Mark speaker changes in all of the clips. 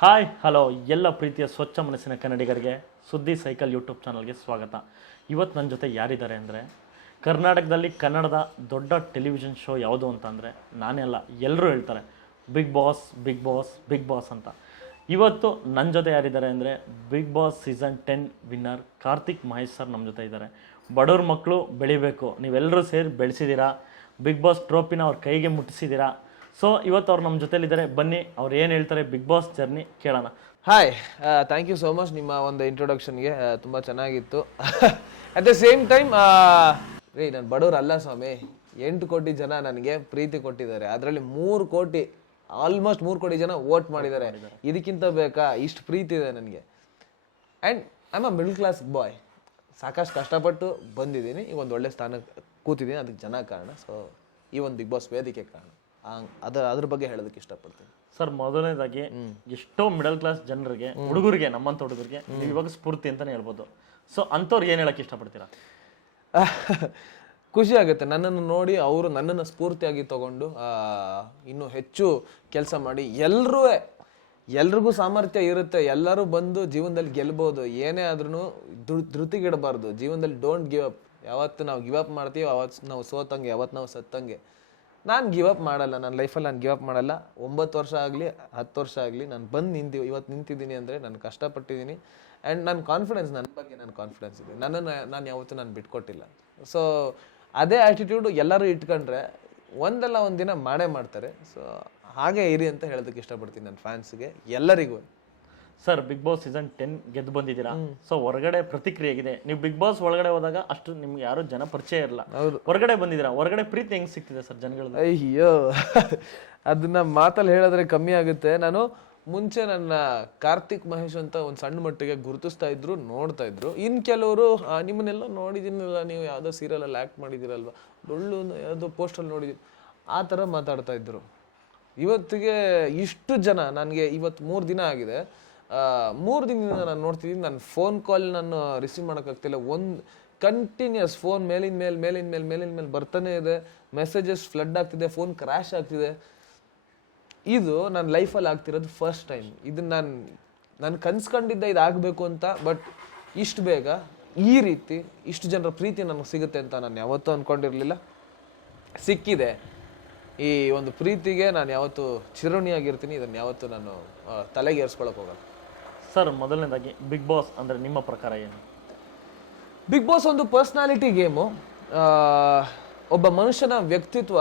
Speaker 1: Hi, hello, ಎಲ್ಲ ಪ್ರೀತಿಯ ಸ್ವಚ್ಛ ಮನಸ್ಸಿನ ಕನ್ನಡಿಗರಿಗೆ ಸುದ್ದಿ ಸೈಕಲ್ ಯೂಟ್ಯೂಬ್ ಚಾನಲ್ಗೆ ಸ್ವಾಗತ. ಇವತ್ತು ನನ್ನ ಜೊತೆ ಯಾರಿದ್ದಾರೆ ಅಂದರೆ, ಕರ್ನಾಟಕದಲ್ಲಿ ಕನ್ನಡದ ದೊಡ್ಡ ಟೆಲಿವಿಷನ್ ಶೋ ಯಾವುದು ಅಂತಂದರೆ, ನಾನೇ ಅಲ್ಲ ಎಲ್ಲರೂ ಹೇಳ್ತಾರೆ, big boss big boss big boss ಅಂತ. ಇವತ್ತು ನನ್ನ ಜೊತೆ ಯಾರಿದ್ದಾರೆ ಅಂದರೆ, big boss season ten winner Karthik Mahesh sir ನಮ್ಮ ಜೊತೆ ಇದ್ದಾರೆ. ಬಡವ್ರ ಮಕ್ಕಳು ಬೆಳಿಬೇಕು ನೀವೆಲ್ಲರೂ ಸೇರಿ ಬೆಳೆಸಿದ್ದೀರಾ? ಬಿಗ್ ಬಾಸ್ ಟ್ರೋಫಿನ ಅವ್ರ ಕೈಗೆ ಮುಟ್ಟಿಸಿದ್ದೀರಾ ಸೊ ಇವತ್ತು ಅವ್ರು ನಮ್ಮ ಜೊತೆಲಿದ್ದಾರೆ. ಬನ್ನಿ ಅವ್ರು ಏನು ಹೇಳ್ತಾರೆ ಬಿಗ್ ಬಾಸ್ ಜರ್ನಿ ಕೇಳೋಣ.
Speaker 2: Hi thank you so much ನಿಮ್ಮ ಒಂದು ಇಂಟ್ರೊಡಕ್ಷನ್ಗೆ ತುಂಬ ಚೆನ್ನಾಗಿತ್ತು. ಅಟ್ ದ ಸೇಮ್ ಟೈಮ್ ರೀ ನಾನು ಬಡವ್ರಲ್ಲ ಸ್ವಾಮಿ. ಎಂಟು ಕೋಟಿ ಜನ ನನಗೆ ಪ್ರೀತಿ ಕೊಟ್ಟಿದ್ದಾರೆ. ಅದರಲ್ಲಿ ಮೂರು ಕೋಟಿ ಆಲ್ಮೋಸ್ಟ್ ಮೂರು ಕೋಟಿ ಜನ ವೋಟ್ ಮಾಡಿದ್ದಾರೆ. ಇದಕ್ಕಿಂತ ಬೇಕಾ? ಇಷ್ಟು ಪ್ರೀತಿ ಇದೆ ನನಗೆ. And I'm a middle class boy ಸಾಕಷ್ಟು ಕಷ್ಟಪಟ್ಟು ಬಂದಿದ್ದೀನಿ. ಈ ಒಂದು ಒಳ್ಳೆ ಸ್ಥಾನಕ್ಕೆ ಕೂತಿದ್ದೀನಿ. ಅದಕ್ಕೆ ಜನ ಕಾರಣ. ಸೊ ಈ ಒಂದು ಬಿಗ್ ಬಾಸ್ ವೇದಿಕೆ ಕಾರಣ. ಹಂಗ್- ಅದ್ರ ಅದ್ರ ಬಗ್ಗೆ ಹೇಳೋದಕ್ಕೆ ಇಷ್ಟಪಡ್ತೀನಿ.
Speaker 1: ಸರ್ ಮೊದಲನೇದಾಗಿ ಎಷ್ಟೋ ಮಿಡಲ್ ಕ್ಲಾಸ್ ಜನರಿಗೆ ಹುಡುಗರಿಗೆ ನಮ್ಮಂತ ಹುಡುಗರಿಗೆ ನೀವು ಇವಾಗ ಸ್ಫೂರ್ತಿ ಅಂತಲೇ ಹೇಳ್ಬೋದು. ಸೊ ಅಂಥವ್ರಿಗೆ ಏನು ಹೇಳಕ್ಕೆ ಇಷ್ಟಪಡ್ತೀರಾ?
Speaker 2: ಖುಷಿ ಆಗುತ್ತೆ. ನನ್ನನ್ನು ನೋಡಿ ಅವರು ನನ್ನನ್ನು ಸ್ಫೂರ್ತಿಯಾಗಿ ತಗೊಂಡು ಇನ್ನೂ ಹೆಚ್ಚು ಕೆಲಸ ಮಾಡಿ ಎಲ್ಲರೂ ಎಲ್ರಿಗೂ ಸಾಮರ್ಥ್ಯ ಇರುತ್ತೆ. ಎಲ್ಲರೂ ಬಂದು ಜೀವನದಲ್ಲಿ ಗೆಲ್ಬೋದು. ಏನೇ ಆದ್ರೂ ಧೃತಿಗಿಡಬಾರ್ದು. ಜೀವನದಲ್ಲಿ ಡೋಂಟ್ ಗಿವ್ ಅಪ್ ಯಾವತ್ತು ನಾವು ಗಿವ್ ಅಪ್ ಮಾಡ್ತೀವಿ ಅವತ್ತು ನಾವು ಸೋತಂಗೆ ಯಾವತ್ತು ನಾವು ಸತ್ತಂಗೆ. ನಾನು ಗಿವ್ ಅಪ್ ಮಾಡಲ್ಲ ನನ್ನ ಲೈಫಲ್ಲಿ ನಾನು ಗಿವ್ ಅಪ್ ಮಾಡಲ್ಲ. ಒಂಬತ್ತು ವರ್ಷ ಆಗಲಿ, ಹತ್ತು ವರ್ಷ ಆಗಲಿ ನಾನು ಬಂದು ನಿಂತಿ ಇವತ್ತು ನಿಂತಿದ್ದೀನಿ ಅಂದರೆ ನಾನು ಕಷ್ಟಪಟ್ಟಿದ್ದೀನಿ. ಆ್ಯಂಡ್ ನನ್ನ ಕಾನ್ಫಿಡೆನ್ಸ್ ನನ್ನ ಬಗ್ಗೆ ನನ್ನ ಕಾನ್ಫಿಡೆನ್ಸ್ ಇದೆ. ನನ್ನನ್ನು ನಾನು ಯಾವತ್ತೂ ನಾನು ಬಿಟ್ಕೊಟ್ಟಿಲ್ಲ. ಸೊ ಅದೇ ಆ್ಯಟಿಟ್ಯೂಡು ಎಲ್ಲರೂ ಇಟ್ಕೊಂಡ್ರೆ ಒಂದಲ್ಲ ಒಂದು ದಿನ ಮಾಡೇ ಮಾಡ್ತಾರೆ. ಸೊ ಹಾಗೆ ಇರಿ ಅಂತ ಹೇಳೋದಕ್ಕೆ ಇಷ್ಟಪಡ್ತೀನಿ ನನ್ನ ಫ್ಯಾನ್ಸ್ಗೆ ಎಲ್ಲರಿಗೂ.
Speaker 1: Sir big boss season ten ಗೆದ್ದು ಬಂದಿದ್ದೀರಾ? ಸೊ ಹೊರಗಡೆ ಪ್ರತಿಕ್ರಿಯೆ ಆಗಿದೆ. ನೀವು ಬಿಗ್ ಬಾಸ್ ಒಳಗಡೆ ಹೋದಾಗ ಅಷ್ಟು ನಿಮ್ಗೆ ಯಾರು ಜನ ಪರಿಚಯ ಇರಲ್ಲ. ಹೊರಗಡೆ ಬಂದಿದ್ದೀರಾ? ಹೊರಗಡೆ ಪ್ರೀತಿ ಹೆಂಗ್ ಸಿಗ್ತಿದೆ ಸರ್ ಜನಗಳು
Speaker 2: ಅಯ್ಯೋ ಅದನ್ನ ಮಾತಲ್ಲಿ ಹೇಳಿದ್ರೆ ಕಮ್ಮಿ ಆಗುತ್ತೆ. ನಾನು ಮುಂಚೆ ನನ್ನ ಕಾರ್ತಿಕ್ ಮಹೇಶ್ ಅಂತ ಒಂದು ಸಣ್ಣ ಮಟ್ಟಿಗೆ ಗುರುತಿಸ್ತಾ ಇದ್ರು ನೋಡ್ತಾ ಇದ್ರು. ಇನ್ ಕೆಲವರು ನಿಮ್ಮನ್ನೆಲ್ಲ ನೋಡಿದ್ದೀನಲ್ಲ ನೀವು ಯಾವುದೋ ಸೀರಿಯಲಲ್ಲಿ ಆ್ಯಕ್ಟ್ ಮಾಡಿದ್ದೀರಲ್ವ? ಡೊಳ್ಳು ಯಾವುದೋ ಪೋಸ್ಟಲ್ಲಿ ನೋಡಿದ್ದೀನಿ ಆ ಥರ ಮಾತಾಡ್ತಾ ಇದ್ರು. ಇವತ್ತಿಗೆ ಇಷ್ಟು ಜನ ನನಗೆ ಇವತ್ತು ಮೂರು ದಿನ ಆಗಿದೆ. ಮೂರು ದಿನದಿಂದ ನಾನು ನೋಡ್ತಿದ್ದೀನಿ ನನ್ನ ಫೋನ್ ಕಾಲ್ ನಾನು ರಿಸೀವ್ ಮಾಡೋಕ್ಕಾಗ್ತಿಲ್ಲ ಒಂದು ಕಂಟಿನ್ಯೂಸ್ ಫೋನ್ ಮೇಲಿನ ಮೇಲೆ ಮೇಲಿನ ಮೇಲೆ ಮೇಲಿನ ಮೇಲೆ ಬರ್ತಾನೆ ಇದೆ. ಮೆಸೇಜಸ್ ಫ್ಲಡ್ ಆಗ್ತಿದೆ ಫೋನ್ ಕ್ರ್ಯಾಶ್ ಆಗ್ತಿದೆ. ಇದು ನನ್ನ ಲೈಫಲ್ಲಿ ಆಗ್ತಿರೋದು ಫಸ್ಟ್ ಟೈಮ್ ಇದನ್ನ ನಾನು ನಾನು ಕನ್ಸ್ಕೊಂಡಿದ್ದೆ ಇದು ಆಗಬೇಕು ಅಂತ ಬಟ್ ಇಷ್ಟು ಬೇಗ ಈ ರೀತಿ ಇಷ್ಟು ಜನರ ಪ್ರೀತಿ ನನಗೆ ಸಿಗುತ್ತೆ ಅಂತ ನಾನು ಯಾವತ್ತೂ ಅಂದ್ಕೊಂಡಿರಲಿಲ್ಲ ಸಿಕ್ಕಿದೆ. ಈ ಒಂದು ಪ್ರೀತಿಗೆ ನಾನು ಯಾವತ್ತೂ ಚಿರಣಿಯಾಗಿರ್ತೀನಿ ಇದನ್ನು ಯಾವತ್ತೂ ನಾನು ತಲೆಗೇರಿಸ್ಕೊಳಕ್ಕೆ ಹೋಗಲ್ಲ.
Speaker 1: ಸರ್ ಮೊದಲನೇದಾಗಿ ಬಿಗ್ ಬಾಸ್ ಅಂದರೆ ನಿಮ್ಮ ಪ್ರಕಾರ ಏನು?
Speaker 2: ಬಿಗ್ ಬಾಸ್ ಒಂದು ಪರ್ಸ್ನಾಲಿಟಿ ಗೇಮು. ಒಬ್ಬ ಮನುಷ್ಯನ ವ್ಯಕ್ತಿತ್ವ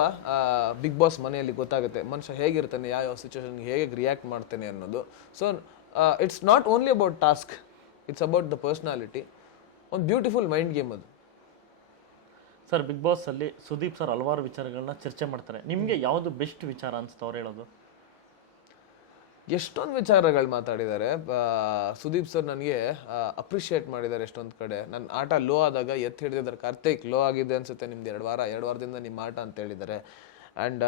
Speaker 2: ಬಿಗ್ ಬಾಸ್ ಮನೆಯಲ್ಲಿ ಗೊತ್ತಾಗುತ್ತೆ. ಮನುಷ್ಯ ಹೇಗಿರ್ತಾನೆ ಯಾವ ಯಾವ ಸಿಚುವೇಶನ್ಗೆ ಹೇಗೆ ರಿಯಾಕ್ಟ್ ಮಾಡ್ತಾನೆ ಅನ್ನೋದು. So it's not only about task it's about the personality ಒಂದು ಬ್ಯೂಟಿಫುಲ್ ಮೈಂಡ್ ಗೇಮ್ ಅದು.
Speaker 1: ಸರ್ ಬಿಗ್ ಬಾಸಲ್ಲಿ ಅಲ್ಲಿ ಸುದೀಪ್ ಸರ್ ಹಲವಾರು ವಿಚಾರಗಳನ್ನ ಚರ್ಚೆ ಮಾಡ್ತಾರೆ. ನಿಮಗೆ ಯಾವುದು ಬೆಸ್ಟ್ ವಿಚಾರ ಅನ್ಸುತ್ತೆ ಅವ್ರು ಹೇಳೋದು?
Speaker 2: ಎಷ್ಟೊಂದು ವಿಚಾರಗಳು ಮಾತಾಡಿದ್ದಾರೆ ಸುದೀಪ್ ಸರ್ ನನಗೆ ಅಪ್ರಿಷಿಯೇಟ್ ಮಾಡಿದ್ದಾರೆ ಎಷ್ಟೊಂದು ಕಡೆ. ನನ್ನ ಆಟ ಲೋ ಆದಾಗ ಎತ್ತಿ ಹಿಡಿದಿದ್ದಾರೆ ಕಾರ್ತಿಕ್ ಲೋ ಆಗಿದೆ ಅನ್ಸುತ್ತೆ ನಿಮ್ದು ಎರಡು ವಾರ, ಎರಡು ವಾರದಿಂದ ನಿಮ್ಮ ಆಟ ಅಂತ ಹೇಳಿದ್ದಾರೆ ಆ್ಯಂಡ್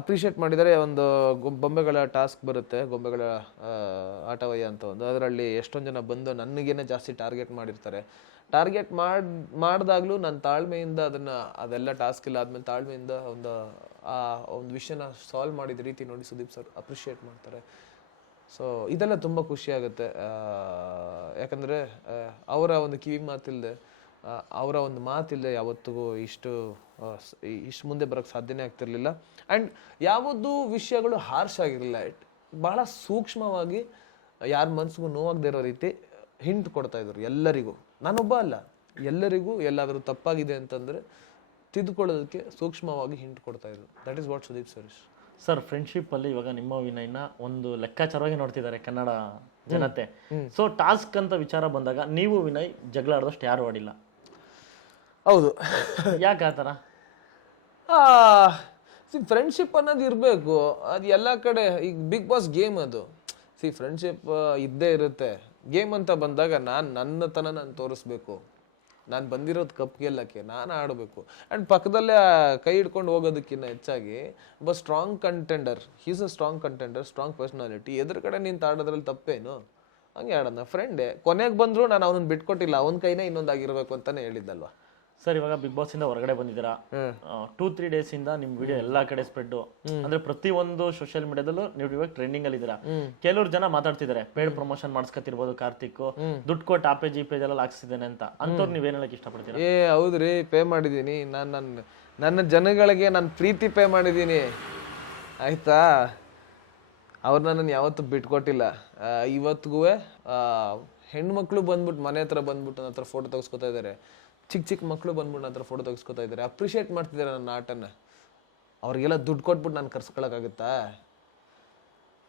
Speaker 2: ಅಪ್ರಿಷಿಯೇಟ್ ಮಾಡಿದರೆ ಒಂದು ಗೊಂಬೆಗಳ ಟಾಸ್ಕ್ ಬರುತ್ತೆ. ಗೊಂಬೆಗಳ ಆಟವಯ್ಯ ಅಂತ ಒಂದು. ಅದರಲ್ಲಿ ಎಷ್ಟೊಂದು ಜನ ಬಂದು ನನಗೇನೆ ಜಾಸ್ತಿ ಟಾರ್ಗೆಟ್ ಮಾಡಿರ್ತಾರೆ. ಟಾರ್ಗೆಟ್ ಮಾಡಿ, ಮಾಡಿದಾಗಲೂ ನಾನು ತಾಳ್ಮೆಯಿಂದ ಅದನ್ನು, ಅದೆಲ್ಲ ಟಾಸ್ಕ್ ಇಲ್ಲ ಆದ್ಮೇಲೆ ತಾಳ್ಮೆಯಿಂದ ಒಂದು ಆ ಒಂದು ವಿಷಯನ ಸಾಲ್ವ್ ಮಾಡಿದ ರೀತಿ ನೋಡಿ ಸುದೀಪ್ ಸರ್ ಅಪ್ರಿಷಿಯೇಟ್ ಮಾಡ್ತಾರೆ. ಸೊ ಇದೆಲ್ಲ ತುಂಬ ಖುಷಿ ಆಗುತ್ತೆ. ಆ, ಯಾಕಂದ್ರೆ ಅವರ ಒಂದು ಕಿವಿ ಮಾತಿಲ್ಲದೆ ಅವರ ಒಂದು ಮಾತಿಲ್ಲದೆ ಯಾವತ್ತಿಗೂ ಇಷ್ಟು ಇಷ್ಟು ಮುಂದೆ ಬರೋಕ್ಕೆ ಸಾಧ್ಯನೇ ಆಗ್ತಿರಲಿಲ್ಲ. ಆ್ಯಂಡ್ ಯಾವುದು ವಿಷಯಗಳು ಹಾರ್ಶ್ ಆಗಿರಲಿಲ್ಲ. ಬಹಳ ಸೂಕ್ಷ್ಮವಾಗಿ ಯಾರ ಮನಸ್ಸಿಗೂ ನೋವಾಗದೇ ಇರೋ ರೀತಿ ಹಿಂಟ್ ಕೊಡ್ತಾ ಇದ್ರು ಎಲ್ಲರಿಗೂ. ನಾನೊಬ್ಬ ಅಲ್ಲ. ಎಲ್ಲರಿಗೂ ಎಲ್ಲಾದರೂ ತಪ್ಪಾಗಿದೆ ಅಂತಂದ್ರೆ ತಿದ್ದುಕೊಳ್ಳೋದಕ್ಕೆ ಸೂಕ್ಷ್ಮವಾಗಿ ಹಿಂಟ್ ಕೊಡ್ತಾ ಇದ್ರು. That is what Sudeep Suresh
Speaker 1: sir friendship ಅಲ್ಲಿ ಇವಾಗ ನಿಮ್ಮ ವಿನಯ್ನ ಒಂದು ಲೆಕ್ಕಾಚಾರವಾಗಿ ನೋಡ್ತಿದ್ದಾರೆ ಕನ್ನಡ ಜನತೆ. ಸೊ ಟಾಸ್ಕ್ ಅಂತ ವಿಚಾರ ಬಂದಾಗ ನೀವು ವಿನಯ್ ಜಗಳ ಆಡಿದಷ್ಟು ಯಾರು ಆಡಿಲ್ಲ?
Speaker 2: ಹೌದು.
Speaker 1: ಯಾಕೆ ಆ ಥರ?
Speaker 2: ಸಿ ಫ್ರೆಂಡ್ಶಿಪ್ ಅನ್ನೋದು ಇರಬೇಕು. ಅದು ಎಲ್ಲ ಕಡೆ ಈಗ ಬಿಗ್ ಬಾಸ್ ಗೇಮ್ ಅದು. ಸಿ ಫ್ರೆಂಡ್ಶಿಪ್ ಇದ್ದೇ ಇರುತ್ತೆ. ಗೇಮ್ ಅಂತ ಬಂದಾಗ ನಾನು ನನ್ನತನ ನಾನು ತೋರಿಸ್ಬೇಕು. ನಾನು ಬಂದಿರೋದು ಕಪ್ ಗೆಲ್ಲಕ್ಕೆ ನಾನು ಆಡಬೇಕು. ಆ್ಯಂಡ್ ಪಕ್ಕದಲ್ಲೇ ಕೈ ಹಿಡ್ಕೊಂಡು ಹೋಗೋದಕ್ಕಿಂತ ಹೆಚ್ಚಾಗಿ, ಒಬ್ಬ strong contender he's a strong contender strong personality ಎದುರುಗಡೆ ನಿಂತು ಆಡೋದ್ರಲ್ಲಿ ತಪ್ಪೇನು? ಹಂಗೆ ಆಡೋಣ ಫ್ರೆಂಡೇ ಕೊನೆಗೆ ಬಂದರೂ ನಾನು ಅವನನ್ನು ಬಿಟ್ಕೊಟ್ಟಿಲ್ಲ, ಅವನ ಕೈನೇ ಇನ್ನೊಂದಾಗಿರ್ಬೇಕು ಅಂತಲೇ ಹೇಳಿದ್ದಲ್ವಾ?
Speaker 1: ಸರ್ ಇವಾಗ ಬಿಗ್ ಬಾಸ್ ಇಂದ ಹೊರಗಡೆ ಬಂದಿದ್ದೀರಾ? ಟೂ ತ್ರೀ ಡೇಸ್ ಇಂದ ನಿಮ್ ವಿಡಿಯೋ ಎಲ್ಲಾ ಕಡೆ ಸ್ಪ್ರೆಡ್ ಅಂದ್ರೆ ಪ್ರತಿ ಒಂದು ಸೋಷಿಯಲ್ ಮೀಡಿಯಾದಲ್ಲೂ ನೀವು ಇವಾಗ ಟ್ರೆಂಡಿಂಗ್ ಅಲ್ಲಿ ಇದ್ದೀರಾ? ಕೆಲವ್ರು ಜನ ಮಾತಾಡ್ತಿದ್ದಾರೆ ಪೇಡ್ ಪ್ರಮೋಷನ್ ಮಾಡಿಸ್ಕೊತಿರ್ಬೋದು ಕಾರ್ತಿಕ್ ದುಡ್ಡು ಕೊಟ್ಟು ಆ ಜಿ ಪೇಜ್ ಎಲ್ಲ ಹಾಕ್ಸಿದ್ದೇನೆ ಅಂತ. ಅಂತವ್ರು ನೀವೇನ್ ಹೇಳಕ್ ಇಷ್ಟಪಡ್ತೀರಾ?
Speaker 2: ಏ ಹೌದ್ರಿ ಪೇ ಮಾಡಿದೀನಿ ನಾನು ನನ್ನ ನನ್ನ ಜನಗಳಿಗೆ ನಾನು ಪ್ರೀತಿ ಪೇ ಮಾಡಿದ್ದೀನಿ. ಆಯ್ತಾ? ಅವ್ರು ನನ್ನನ್ನು ಯಾವತ್ತೂ ಬಿಟ್ಕೊಟ್ಟಿಲ್ಲ. ಇವತ್ತಿಗೂ ಹೆಣ್ಮಕ್ಳು ಬಂದ್ಬಿಟ್ಟು ಮನೆ ಹತ್ರ ಬಂದ್ಬಿಟ್ಟು ನನ್ನ ಹತ್ರ ಫೋಟೋ ತೆಗೆಸ್ಕೊತಾ ಇದ್ದಾರೆ ಚಿಕ್ಕ ಚಿಕ್ಕ ಮಕ್ಕಳು ಬಂದ್ಬಿಟ್ಟು ನಂತರ ಫೋಟೋ ತೆಗೆಸ್ಕೊತಾ ಇದ್ದಾರೆ ಅಪ್ರಿಷಿಯೇಟ್ ಮಾಡ್ತಿದ್ದಾರೆ ನನ್ನ ಆಟನ. ಅವ್ರಿಗೆಲ್ಲ ದುಡ್ಡು ಕೊಟ್ಬಿಟ್ಟು ನಾನು ಕರ್ಸ್ಕೊಳಕ್ಕಾಗುತ್ತಾ?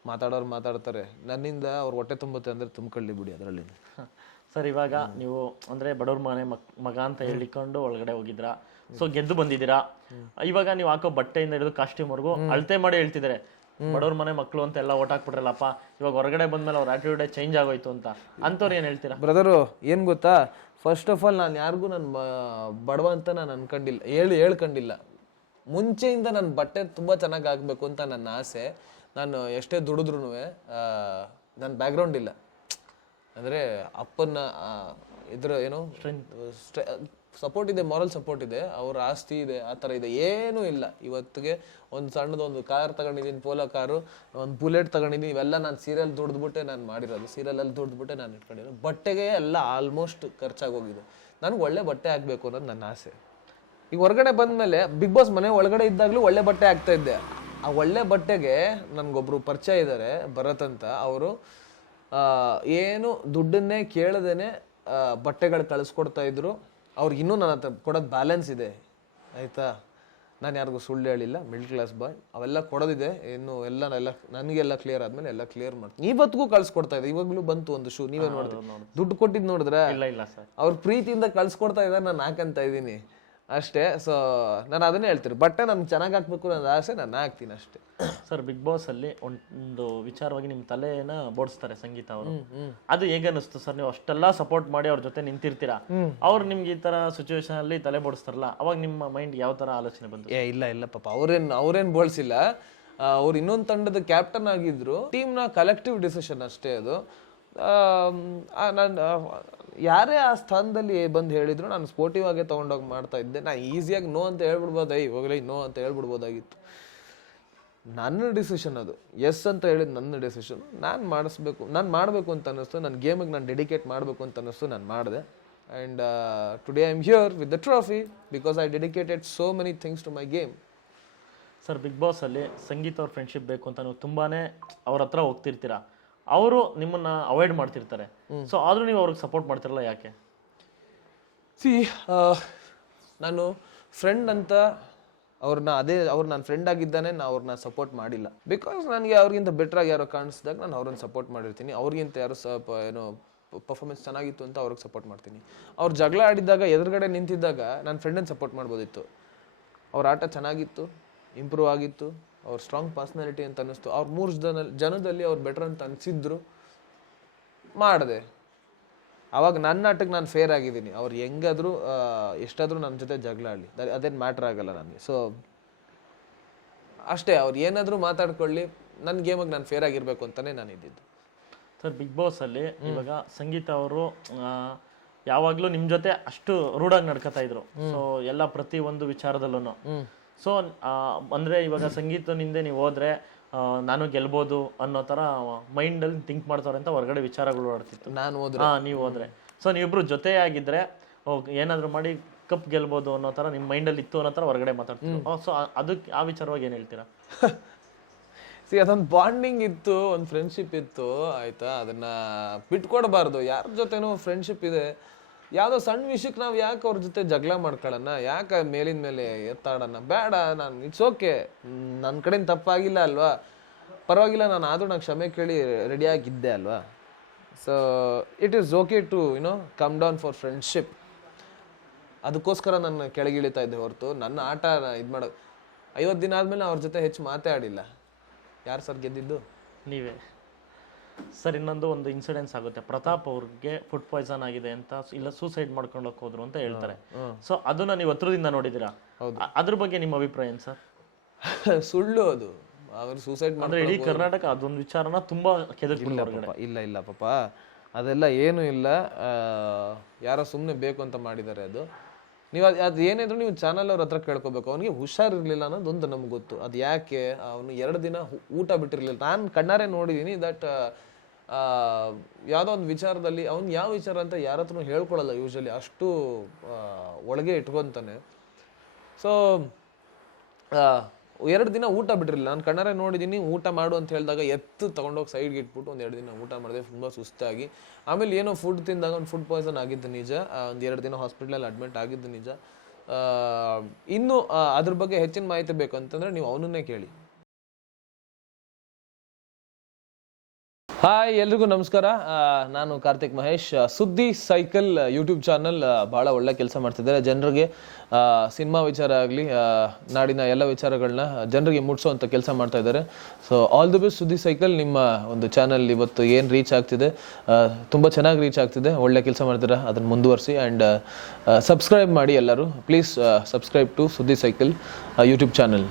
Speaker 2: ಮಾತಾಡೋರು ಮಾತಾಡ್ತಾರೆ. ನನ್ನಿಂದ ಅವ್ರು ಹೊಟ್ಟೆ ತುಂಬುತ್ತೆ ಅಂದ್ರೆ ತುಂಬ್ಕೊಳ್ಳಿ ಬಿಡಿ ಅದರಲ್ಲಿ
Speaker 1: ಸರ್ ಇವಾಗ ನೀವು ಅಂದ್ರೆ ಬಡವ್ರ ಮನೆ ಮಗ ಅಂತ ಹೇಳಿಕೊಂಡು ಒಳಗಡೆ ಹೋಗಿದ್ರಾ? ಸೊ ಗೆದ್ದು ಬಂದಿದ್ದೀರಾ? ಇವಾಗ ನೀವು ಹಾಕೋ ಬಟ್ಟೆಯಿಂದ ಹಿಡಿದು ಕಾಸ್ಟ್ಯೂಮ್ ವರ್ಗು ಅಳತೆ ಮಾಡಿ ಹೇಳ್ತಿದ್ದಾರೆ. ಬಡವ್ರ ಮನೆ ಮಕ್ಕಳು ಅಂತ ಎಲ್ಲ ಓಟ್ ಹಾಕ್ಬಿಟ್ರಲ್ಲಪ್ಪ ಇವಾಗ ಹೊರಗಡೆ ಬಂದ್ಮೇಲೆ ಅವ್ರ ಆಟಿಟ್ಯೂಡೇ ಚೇಂಜ್ ಆಗೋಯ್ತು ಅಂತ. ಅಂತವ್ರು ಏನ್ ಹೇಳ್ತೀರಾ?
Speaker 2: ಬ್ರದರು ಏನು ಗೊತ್ತಾ? ಫಸ್ಟ್ ಆಫ್ ಆಲ್ ನಾನು ಯಾರಿಗೂ ನಾನು ಬಡವ ಅಂತ ನಾನು ಅನ್ಕೊಂಡಿಲ್ಲ. ಹೇಳಿ ಹೇಳ್ಕೊಂಡಿಲ್ಲ. ಮುಂಚೆಯಿಂದ ನನ್ನ ಬಟ್ಟೆ ತುಂಬ ಚೆನ್ನಾಗಿ ಆಗಬೇಕು ಅಂತ ನನ್ನ ಆಸೆ. ನಾನು ಎಷ್ಟೇ ದುಡಿದ್ರೂ ನನ್ನ ಬ್ಯಾಕ್ಗ್ರೌಂಡ್ ಇಲ್ಲ. ಅಂದರೆ ಅಪ್ಪನ ಇದ್ರ ಏನು? ಸಪೋರ್ಟ್ ಇದೆ ಮಾರಲ್ ಸಪೋರ್ಟ್ ಇದೆ, ಅವ್ರ ಆಸ್ತಿ ಇದೆ, ಆ ಥರ ಇದೆ. ಏನೂ ಇಲ್ಲ. ಇವತ್ತಿಗೆ ಒಂದು ಸಣ್ಣದೊಂದು ಕಾರ್ ತಗೊಂಡಿದ್ದೀನಿ ಪೋಲೋ ಕಾರು ಒಂದು ಬುಲೆಟ್ ತಗೊಂಡಿದ್ದೀನಿ, ಇವೆಲ್ಲ ನಾನು ಸೀರಿಯಲ್ ದುಡ್ದ್ಬಿಟ್ಟೆ ನಾನು ಮಾಡಿರೋದು. ಸೀರಿಯಲಲ್ಲಿ ದುಡ್ದ್ಬಿಟ್ಟೆ ನಾನು ಇಟ್ಕೊಂಡಿರೋದು. ಬಟ್ಟೆಗೆ ಎಲ್ಲ ಆಲ್ಮೋಸ್ಟ್ ಖರ್ಚಾಗೋಗಿದೆ ನನಗೆ ಒಳ್ಳೆ ಬಟ್ಟೆ ಹಾಕ್ಬೇಕು ಅನ್ನೋದು ನನ್ನ ಆಸೆ. ಈಗ ಹೊರಗಡೆ ಬಂದಮೇಲೆ ಬಿಗ್ ಬಾಸ್ ಮನೆ ಒಳಗಡೆ ಇದ್ದಾಗಲೂ ಒಳ್ಳೆ ಬಟ್ಟೆ ಹಾಕ್ತಾ ಇದ್ದೆ. ಆ ಒಳ್ಳೆ ಬಟ್ಟೆಗೆ ನನಗೊಬ್ರು ಪರಿಚಯ ಇದ್ದಾರೆ ಭರತ್ ಅಂತ. ಅವರು ಏನು ದುಡ್ಡನ್ನೇ ಕೇಳದೇನೆ ಬಟ್ಟೆಗಳು ಕಳಿಸ್ಕೊಡ್ತಾ ಇದ್ರು. ಅವ್ರಿಗೆ ಇನ್ನೂ ನನ್ನ ಹತ್ರ ಕೊಡೋದು ಬ್ಯಾಲೆನ್ಸ್ ಇದೆ ಆಯಿತಾ? ನಾನು ಯಾರಿಗೂ ಸುಳ್ಳು ಹೇಳಿಲ್ಲ ಮಿಡ್ಲ್ ಕ್ಲಾಸ್ ಬಾಯ್ ಅವೆಲ್ಲ ಕೊಡೋದಿದೆ ಇನ್ನು ಎಲ್ಲ ಎಲ್ಲ ನನಗೆಲ್ಲ ಕ್ಲಿಯರ್ ಆದ್ಮೇಲೆ ಎಲ್ಲ ಕ್ಲಿಯರ್ ಮಾಡ್ತೀನಿ. ಇವತ್ತಿಗೂ ಕಳ್ಸಿಕೊಡ್ತಾ ಇದೆ ಇವಾಗಲೂ ಬಂತು ಒಂದು ಶೂ ನೀವೇ ನೋಡಿದ್ರೆ. ದುಡ್ಡು ಕೊಟ್ಟಿದ್ದು ನೋಡಿದ್ರೆ?
Speaker 1: ಇಲ್ಲ ಇಲ್ಲ ಸರ್.
Speaker 2: ಅವ್ರ ಪ್ರೀತಿಯಿಂದ ಕಳ್ಸಿಕೊಡ್ತಾ ಇದ್ದಾರೆ ನಾನು ಹಾಕಂತ ಇದ್ದೀನಿ. ಅಷ್ಟೇ. ಸೊ ನಾನು ಅದನ್ನೇ ಹೇಳ್ತೀನಿ. ಬಟ್ಟೆ ನಾನು ಚೆನ್ನಾಗಿ ಹಾಕ್ಬೇಕು ಅನ್ನೋದು ಆಸೆ ನಾನು ಹಾಕ್ತೀನಿ ಅಷ್ಟೇ.
Speaker 1: ಸರ್ ಬಿಗ್ ಬಾಸ್ ಅಲ್ಲಿ ಒಂದು ವಿಚಾರವಾಗಿ ನಿಮ್ಮ ತಲೆನ ಬೋಡಿಸ್ತಾರೆ ಸಂಗೀತ ಅವರು. ಅದು ಹೇಗೆ ಅನಿಸ್ತು ಸರ್ ನೀವು ಅಷ್ಟೆಲ್ಲ ಸಪೋರ್ಟ್ ಮಾಡಿ ಅವ್ರ ಜೊತೆ ನಿಂತಿರ್ತೀರಾ? ಅವ್ರು ನಿಮ್ಗೆ ಈ ತರ ಸಿಚುವೇಶನ್ ಅಲ್ಲಿ ತಲೆ ಬೋಡಿಸ್ತಾರಲ್ಲ ಅವಾಗ ನಿಮ್ಮ ಮೈಂಡ್ ಯಾವ ತರ ಆಲೋಚನೆ ಬಂತು?
Speaker 2: ಏ ಇಲ್ಲ ಇಲ್ಲ ಪಾಪ. ಅವ್ರೇನ್ ಅವ್ರೇನ್ ಬೋಳ್ಸಿಲ್ಲ. ಅವ್ರು ಇನ್ನೊಂದು ತಂಡದ ಕ್ಯಾಪ್ಟನ್ ಆಗಿದ್ರು. ಟೀಮ್ನ ಕಲೆಕ್ಟಿವ್ ಡಿಸಿಷನ್ ಅಷ್ಟೇ ಅದು. ನಾನು ಯಾರೇ ಆ ಸ್ಥಾನದಲ್ಲಿ ಬಂದು ಹೇಳಿದ್ರು ನಾನು ಸ್ಪೋರ್ಟಿವ್ ಆಗೇ ತೊಗೊಂಡೋಗಿ ಮಾಡ್ತಾ ಇದ್ದೆ. ನಾನು ಈಸಿಯಾಗಿ ನೋ ಅಂತ ಹೇಳ್ಬಿಡ್ಬೋದ. ಇವಾಗಲೇ ನೋ ಅಂತ ಹೇಳ್ಬಿಡ್ಬೋದಾಗಿತ್ತು. ನನ್ನ ಡಿಸಿಷನ್ ಅದು. ಎಸ್ ಅಂತ ಹೇಳಿದ ನನ್ನ ಡಿಸಿಷನ್ ನಾನು ಮಾಡಿಸ್ಬೇಕು, ನಾನು ಮಾಡಬೇಕು ಅಂತ ಅನ್ನಿಸ್ತು. ನನ್ನ ಗೇಮಿಗೆ ನಾನು ಡೆಡಿಕೇಟ್ ಮಾಡಬೇಕು ಅಂತ ಅನ್ನಿಸ್ತು. ನಾನು ಮಾಡಿದೆ. And today I am here with the trophy because I dedicated so many things to my game
Speaker 1: sir big ಬಾಸಲ್ಲಿ Sangeetha ಅವ್ರ ಫ್ರೆಂಡ್ಶಿಪ್ ಬೇಕು ಅಂತ ನೀವು ತುಂಬಾ ಅವ್ರ ಹತ್ರ ಹೋಗ್ತಿರ್ತೀರಾ? ಅವರು ನಿಮ್ಮನ್ನ ಅವಾಯ್ಡ್ ಮಾಡ್ತಿರ್ತಾರೆ. ಸೊ ಆದ್ರೂ ನೀವು ಅವ್ರಿಗೆ ಸಪೋರ್ಟ್ ಮಾಡ್ತಿರಲ್ಲ ಯಾಕೆ?
Speaker 2: ಸಿ ನಾನು ಫ್ರೆಂಡ್ ಅಂತ ಅವ್ರನ್ನ ಅದೇ, ಅವ್ರು ನನ್ನ ಫ್ರೆಂಡ್ ಆಗಿದ್ದಾನೆ ನಾನು ಅವ್ರನ್ನ ಸಪೋರ್ಟ್ ಮಾಡಿಲ್ಲ. ಬಿಕಾಸ್ ನನಗೆ ಅವ್ರಿಗಿಂತ ಆಗಿ ಯಾರೋ ಕಾಣಿಸಿದಾಗ ನಾನು ಅವ್ರನ್ನ ಸಪೋರ್ಟ್ ಮಾಡಿರ್ತೀನಿ. ಅವ್ರಿಗಿಂತ ಯಾರು ಸ್ವಲ್ಪ ಏನೋ ಪರ್ಫಾರ್ಮೆನ್ಸ್ ಚೆನ್ನಾಗಿತ್ತು ಅಂತ ಅವ್ರಿಗೆ ಸಪೋರ್ಟ್ ಮಾಡ್ತೀನಿ. ಅವ್ರು ಜಗಳ ಆಡಿದಾಗ ಎದುರುಗಡೆ ನಿಂತಿದ್ದಾಗ ನನ್ನ ಫ್ರೆಂಡನ್ನು ಸಪೋರ್ಟ್ ಮಾಡ್ಬೋದಿತ್ತು. ಅವ್ರ ಆಟ ಚೆನ್ನಾಗಿತ್ತು ಇಂಪ್ರೂವ್ ಆಗಿತ್ತು. ಅವ್ರ ಸ್ಟ್ರಾಂಗ್ ಪರ್ಸ್ನಾಲಿಟಿ ಅಂತ ಅನ್ನಿಸ್ತು. ಅವ್ರ ಮೂರು ಜನ ಜನದಲ್ಲಿ ಅವ್ರು ಬೆಟರ್ ಅಂತ ಅನಿಸಿದ್ರು ಮಾಡಿದೆ. ಅವಾಗ ನನ್ನ ಆಟಕ್ಕೆ ನಾನು ಫೇರ್ ಆಗಿದ್ದೀನಿ. ಅವ್ರು ಹೆಂಗಾದ್ರೂ ಎಷ್ಟಾದರೂ ನನ್ನ ಜೊತೆ ಜಗಳ ಆಡಲಿ. ಅದೇನು ಮ್ಯಾಟ್ರ್ ಆಗಲ್ಲ ನನಗೆ. ಸೊ ಅಷ್ಟೇ ಅವ್ರು ಏನಾದರೂ ಮಾತಾಡ್ಕೊಳ್ಳಿ ನನ್ನ ಗೇಮಿಗೆ ನಾನು ಫೇರ್ ಆಗಿರಬೇಕು ಅಂತಾನೆ ನಾನು ಇದ್ದಿದ್ದು.
Speaker 1: ಸರ್ ಬಿಗ್ ಬಾಸ್ ಅಲ್ಲಿ ಇವಾಗ ಸಂಗೀತ ಅವರು ಯಾವಾಗಲೂ ನಿಮ್ಮ ಜೊತೆ ಅಷ್ಟು ರೂಢಾಗಿ ನಡ್ಕೋತಾ ಇದ್ರು. ಸೊ ಎಲ್ಲ ಪ್ರತಿ ಒಂದು ವಿಚಾರದಲ್ಲೂ ಸೊ ಅಂದರೆ ಇವಾಗ ಸಂಗೀತನಿಂದ ನೀವು ಹೋದ್ರೆ ನಾನು ಗೆಲ್ಬೋದು ಅನ್ನೋ ಥರ ಮೈಂಡಲ್ಲಿ ಥಿಂಕ್ ಮಾಡ್ತಾರೆ ಅಂತ ಹೊರಗಡೆ ವಿಚಾರಗಳು ಆಡ್ತಿತ್ತು
Speaker 2: ನಾನು ಹೋದ್ರೆ.
Speaker 1: ಹಾಂ ನೀವು ಹೋದರೆ. ಸೊ ನೀವಿಬ್ರು ಜೊತೆಯಾಗಿದ್ದರೆ ಏನಾದರೂ ಮಾಡಿ ಕಪ್ ಗೆಲ್ಬೋದು ಅನ್ನೋ ಥರ ನಿಮ್ಮ ಮೈಂಡಲ್ಲಿ ಇತ್ತು ಅನ್ನೋ ಥರ ಹೊರಗಡೆ ಮಾತಾಡ್ತೀನಿ ಸೊ ಅದಕ್ಕೆ ಆ ವಿಚಾರವಾಗಿ ಏನು ಹೇಳ್ತೀರಾ?
Speaker 2: ಸಿ ಅದೊಂದು ಬಾಂಡಿಂಗ್ ಇತ್ತು ಒಂದು ಫ್ರೆಂಡ್ಶಿಪ್ ಇತ್ತು ಆಯಿತಾ? ಅದನ್ನು ಬಿಟ್ಕೊಡಬಾರ್ದು. ಯಾರ ಜೊತೆನೂ ಫ್ರೆಂಡ್ಶಿಪ್ ಇದೆ. ಯಾವುದೋ ಸಣ್ಣ ವಿಷಯಕ್ಕೆ ನಾವು ಯಾಕೆ ಅವ್ರ ಜೊತೆ ಜಗಳ ಮಾಡ್ಕೊಳ್ಳೋಣ, ಯಾಕೆ ಮೇಲಿನ ಮೇಲೆ ಎತ್ತಾಡೋಣ? ಬೇಡ, ನಾನು ಇಟ್ಸ್ ಓಕೆ ನನ್ನ ಕಡೆಯಿಂದ ತಪ್ಪಾಗಿಲ್ಲ ಅಲ್ವಾ? ಪರವಾಗಿಲ್ಲ, ನಾನು ಆದರೂ ನಾನು ಕ್ಷಮೆ ಕೇಳಿ ರೆಡಿಯಾಗಿದ್ದೆ ಅಲ್ವಾ? So it is okay to you know come down for friendship ಅದಕ್ಕೋಸ್ಕರ ನಾನು ಕೆಳಗಿಳಿತಾ ಇದ್ದೆ ಹೊರತು. ನನ್ನ ಆಟ ಇದು ಮಾಡೋ. ಐವತ್ತು ದಿನ ಆದಮೇಲೆ ಅವ್ರ ಜೊತೆ ಹೆಚ್ಚು ಮಾತಾಡಿಲ್ಲ. ಯಾರು ಸರ್ ಗೆದ್ದಿದ್ದು?
Speaker 1: ನೀವೇ. ಸರ್ ಇನ್ನೊಂದು ಒಂದು ಇನ್ಸಿಡೆನ್ಸ್ ಆಗುತ್ತೆ. ಪ್ರತಾಪ್ ಅವ್ರಿಗೆ ಫುಡ್ ಪಾಯ್ಸನ್ ಆಗಿದೆ ಅಂತ ಇಲ್ಲ ಸೂಸೈಡ್ ಮಾಡ್ಕೊಂಡೋಕ್ ಹೋದ್ರು ಅಂತ ಹೇಳ್ತಾರೆ. ಸೊ ಅದನ್ನ ನೀವು ಹತ್ರದಿಂದ ನೋಡಿದಿರಾ ಅದ್ರ ಬಗ್ಗೆ ನಿಮ್ಮ ಅಭಿಪ್ರಾಯ ಏನು ಸರ್?
Speaker 2: ಸುಳ್ಳು ಅದು. ಅವ್ರು ಸೂಸೈಡ್
Speaker 1: ಅಂದ್ರೆ ಇಡೀ ಕರ್ನಾಟಕ ಅದೊಂದು ವಿಚಾರನ ತುಂಬಾ
Speaker 2: ಕೆದರ್ಕೊಂಡು ಇಲ್ಲ ಇಲ್ಲ ಪಾಪ. ಅದೆಲ್ಲ ಏನು ಇಲ್ಲ. ಯಾರೋ ಸುಮ್ಮನೆ ಬೇಕು ಅಂತ ಮಾಡಿದ್ದಾರೆ ಅದು. ನೀವು ಅದು ಅದು ಏನಿದ್ರು ನೀವು ಚಾನಲ್ ಅವ್ರ ಹತ್ರ ಕೇಳ್ಕೊಬೇಕು. ಅವನಿಗೆ ಹುಷಾರಿರಲಿಲ್ಲ ಅನ್ನೋದೊಂದು ನಮ್ಗೆ ಗೊತ್ತು. ಅದು ಯಾಕೆ ಅವನು ಎರಡು ದಿನ ಊಟ ಬಿಟ್ಟಿರಲಿಲ್ಲ. ನಾನು ಕಣ್ಣಾರೆ ನೋಡಿದ್ದೀನಿ ದಟ್ ಯಾವುದೋ ಒಂದು ವಿಚಾರದಲ್ಲಿ ಅವ್ನು ಯಾವ ವಿಚಾರ ಅಂತ ಯಾರ ಹತ್ರನೂ ಹೇಳ್ಕೊಳಲ್ಲ ಯೂಶಲಿ ಅಷ್ಟು ಒಳಗೆ ಇಟ್ಕೊತಾನೆ. ಸೊ ಎರಡು ದಿನ ಊಟ ಬಿಟ್ಟಿರಲಿಲ್ಲ ನಾನು ಕಣ್ಣಾರೆ ನೋಡಿದ್ದೀನಿ ಊಟ ಮಾಡು ಅಂತ ಹೇಳಿದಾಗ ಎತ್ತು ತೊಗೊಂಡೋಗಿ ಸೈಡ್ಗೆ ಇಟ್ಬಿಟ್ಟು ಒಂದು ಎರಡು ದಿನ ಊಟ ಮಾಡಿದೆ ತುಂಬ ಸುಸ್ತಾಗಿ. ಆಮೇಲೆ ಏನೋ ಫುಡ್ ತಿಂದಾಗ ಒಂದು ಫುಡ್ ಪಾಯ್ಸನ್ ಆಗಿದ್ದು ನಿಜ. ಒಂದು ಎರಡು ದಿನ ಹಾಸ್ಪಿಟ್ಲಲ್ಲಿ ಅಡ್ಮಿಟ್ ಆಗಿದ್ದು ನಿಜ. ಇನ್ನು ಅದ್ರ ಬಗ್ಗೆ ಹೆಚ್ಚಿನ ಮಾಹಿತಿ ಬೇಕು ಅಂತಂದ್ರೆ ನೀವು ಅವನನ್ನೇ ಕೇಳಿ. ಹಾಯ್, ಎಲ್ರಿಗೂ ನಮಸ್ಕಾರ. ನಾನು ಕಾರ್ತಿಕ್ ಮಹೇಶ್. ಸುದ್ದಿ ಸೈಕಲ್ ಯೂಟ್ಯೂಬ್ ಚಾನಲ್ ಭಾಳ ಒಳ್ಳೆ ಕೆಲಸ ಮಾಡ್ತಿದ್ದಾರೆ. ಜನರಿಗೆ ಸಿನಿಮಾ ವಿಚಾರ ಆಗಲಿ ನಾಡಿನ ಎಲ್ಲ ವಿಚಾರಗಳನ್ನ ಜನರಿಗೆ ಮುಟ್ಸೋವಂಥ ಕೆಲಸ ಮಾಡ್ತಾ ಇದ್ದಾರೆ. So all the best Suddi cycle. ನಿಮ್ಮ ಒಂದು ಚಾನಲ್ ಇವತ್ತು ಏನು ರೀಚ್ ಆಗ್ತಿದೆ? ತುಂಬ ಚೆನ್ನಾಗಿ ರೀಚ್ ಆಗ್ತಿದೆ. ಒಳ್ಳೆ ಕೆಲಸ ಮಾಡ್ತೀರಾ? ಅದನ್ನು ಮುಂದುವರಿಸಿ. ಆ್ಯಂಡ್ ಸಬ್ಸ್ಕ್ರೈಬ್ ಮಾಡಿ ಎಲ್ಲರೂ. Please subscribe to Suddi cycle YouTube channel